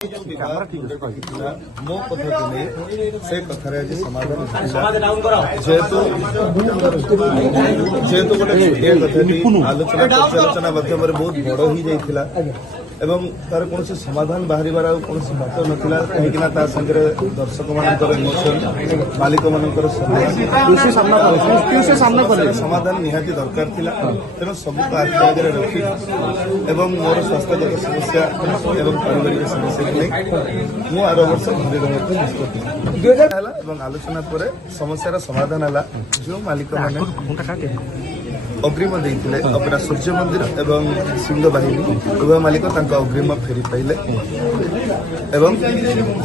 मो कथा से कथार आज समाधान जेहेतु गोटे कथा आलोचना माध्यम बहुत बड़ ही जाइथिला एवं तार कौन समाधान बाहर कौन बात नाला कहीं दर्शक मान इमोशन मालिक मान समाधान निहाती दरकार थिला तेणु सबको आखि आगे रखी एवं मोर स्वास्थ्यगत समस्या एवं पारिवारिक समस्या नहीं मु आर वर्ष घरे रही निष्पत्ति आलोचना पर समस्यार समाधान है जो मालिक मैंने अग्रिम देते अपना सूर्य मंदिर एवं सिंह बाहिनी उभय मालिक अग्रिम फेरी पाइले एवं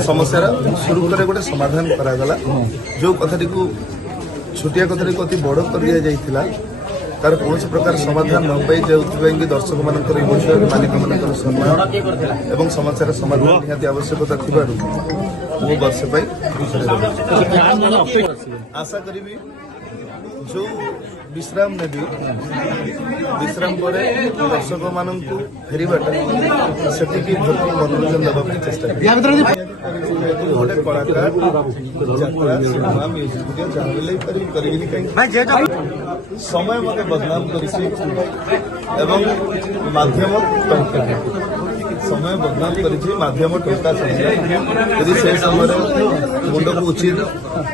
समस्यार सुरुखुर गोटे समाधान करागला जो कथाटी को छोटिया कथाटी को अति बड़ कर दि जाइथिला तार कौन प्रकार समाधान न पाई जाऊँ कि दर्शक मान इमोशन मालिक मान सम्मान एवं समस्यार समाधान निहाती आवश्यकता थी मु वर्ष आशा करी जो विश्राम नेबी विश्राम पर दर्शक मान फेरवाटा से मनोरंजन देवाई चेष्टा गोटे कलाकार सिनेमा म्यूजिक वीडियो जहाँ समय मत बदनाम कर समय बदनाम करध्यम टंका यदि से समय मुंड को उचित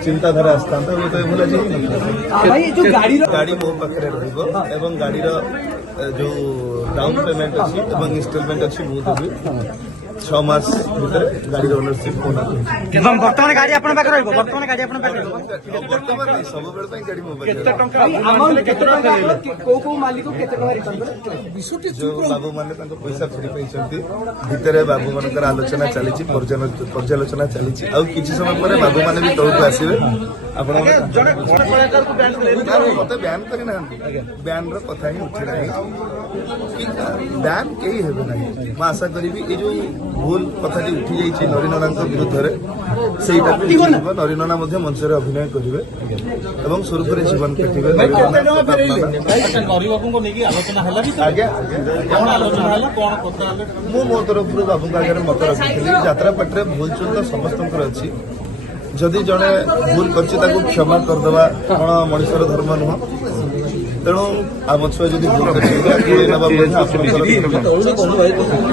चिंताधारा आसता तो गाड़ी मो पाखे रही गाड़ी जो डाउन पेमेंट अच्छी इनस्टलमेंट अच्छी मु देवी 6 मास भीतर गाड़ी ओनरशिप बर्तमान गाड़ी आपन पाखे रहइबो बर्तमान गाड़ी आपन पाखे बर्तमान सब बेल पई गाड़ी मो केते टंका अमाउंट केते टंका को मालिक को केते टंका रिटर्न जो बाबू माने तांको पैसा फेरी पाइछंती भितरे बाबू मानकर आलोचना चली पर्यालोचना चली आ किछि समय पर बाबू माने भी तौक आसीबे आपण कलाकार को मत बैन करना बैन कथा ही उठी ना बैन कहीं हेबे ना मैं आशा करी ये जो भूल कथा उठी जाइए नरीनना विरुद्ध से नरीनना मंचर अभिनय करेंगे सुरुखुरी जीवन काटिबे मु मो तरफ बाबू आगे मत रखी यात्रा पाटे भूल चूक समस्त अच्छी जदि जड़े भूल कर क्षमा करदे कौन मनुष्यर धर्म नुह तेणु आम छुआ जब भूल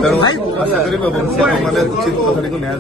तेणु आशा करें उचित कथा न्याय